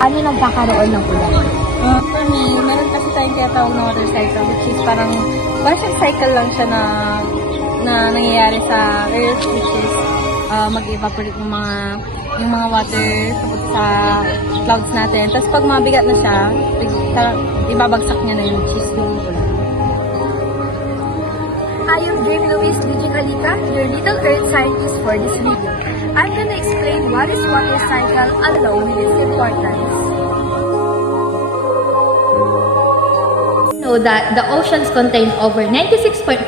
Ano nagkakaroon ng ulan? For me, meron kasi tayong tinatawag na water cycle, which is parang cycle lang siya na nangyayari sa Earth, which is mag-evaporate yung mga water tungkol sa clouds natin. Tapos pag mabigat na siya, ibabagsak niya na yung which is yung ulan. I am Drheam Louise Calica, your little earth scientist for this video. I'm gonna explain what is water cycle along with its importance. Know that the oceans contain over 96.5%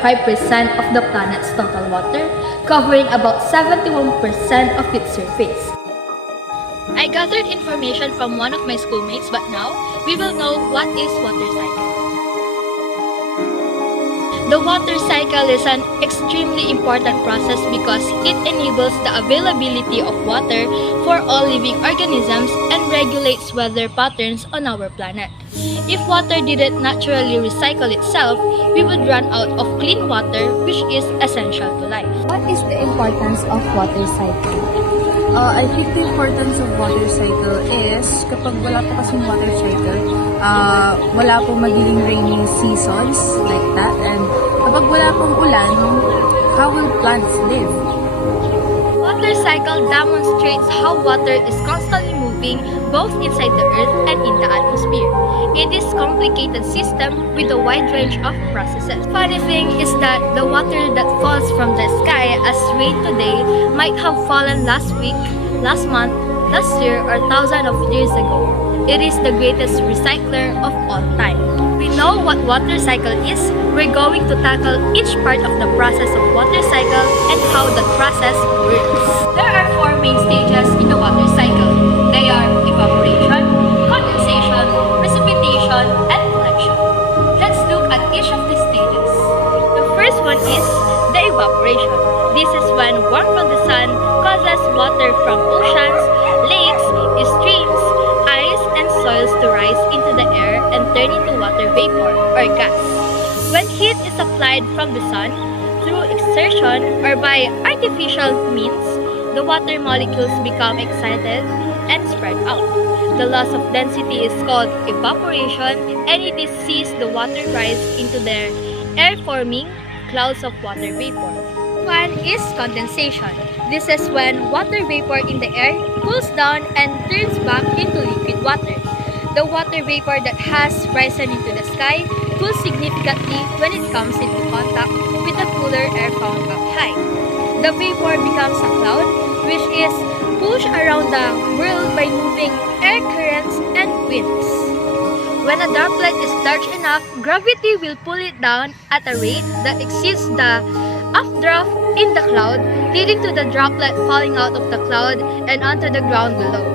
of the planet's total water, covering about 71% of its surface. I gathered information from one of my schoolmates, but now we will know what is water cycle. The water cycle is an extremely important process because it enables the availability of water for all living organisms and regulates weather patterns on our planet. If water didn't naturally recycle itself, we would run out of clean water, which is essential to life. What is the importance of water cycle? I think the importance of water cycle is kapag wala po kasing water cycle, wala pong magiging rainy seasons like that, and kapag wala pong ulan, how will plants live? Water cycle demonstrates how water is constantly moving both inside the earth and in the atmosphere. It is a complicated system with a wide range of processes. Funny thing is that the water that falls from the sky as rain today might have fallen last week, last month, last year, or thousands of years ago. It is the greatest recycler of all time. We know what water cycle is. We're going to tackle each part of the process of water cycle and how the process works. There are four main stages in the water cycle. They are evaporation, condensation, precipitation, and collection. Let's look at each of these stages. The first one is the evaporation. This is when warmth from the sun causes water from oceans, lakes, streams, ice, and soils to rise into the air and turn into water vapor or gas. When heat is applied from the sun through exertion or by artificial means, the water molecules become excited and spread out. The loss of density is called evaporation, and it is sees the water rise into the air forming clouds of water vapor. One is condensation. This is when water vapor in the air cools down and turns back into liquid water. The water vapor that has risen into the sky cools significantly when it comes into contact with the cooler air found up high. The vapor becomes a cloud, which is pushed around the world by moving air currents and winds. When a droplet is large enough, gravity will pull it down at a rate that exceeds the updraft in the cloud, leading to the droplet falling out of the cloud and onto the ground below.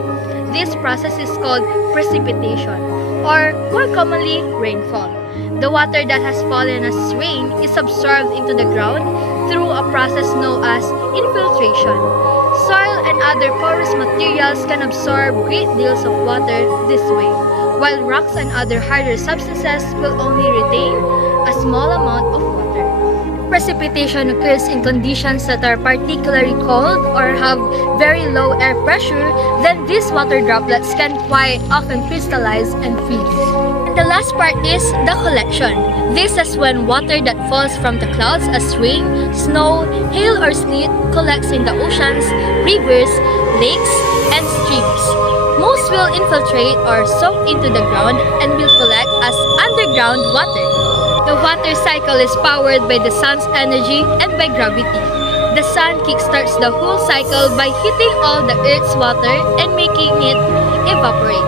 This process is called precipitation, or more commonly, rainfall. The water that has fallen as rain is absorbed into the ground through a process known as infiltration. Soil and other porous materials can absorb great deals of water this way, while rocks and other harder substances will only retain a small amount of water. Precipitation occurs in conditions that are particularly cold or have very low air pressure, then these water droplets can quite often crystallize and freeze. And the last part is the collection. This is when water that falls from the clouds as rain, snow, hail, or sleet collects in the oceans, rivers, lakes, and streams. Most will infiltrate or soak into the ground and will collect as underground water. The water cycle is powered by the sun's energy and by gravity. The sun kickstarts the whole cycle by heating all the Earth's water and making it evaporate.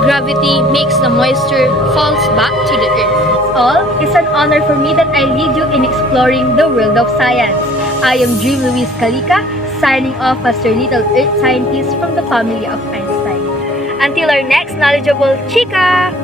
Gravity makes the moisture falls back to the Earth. All, it's an honor for me that I lead you in exploring the world of science. I am Drheam Louise Calica, signing off as your little Earth scientist from the family of Einstein. Until our next knowledgeable Chica!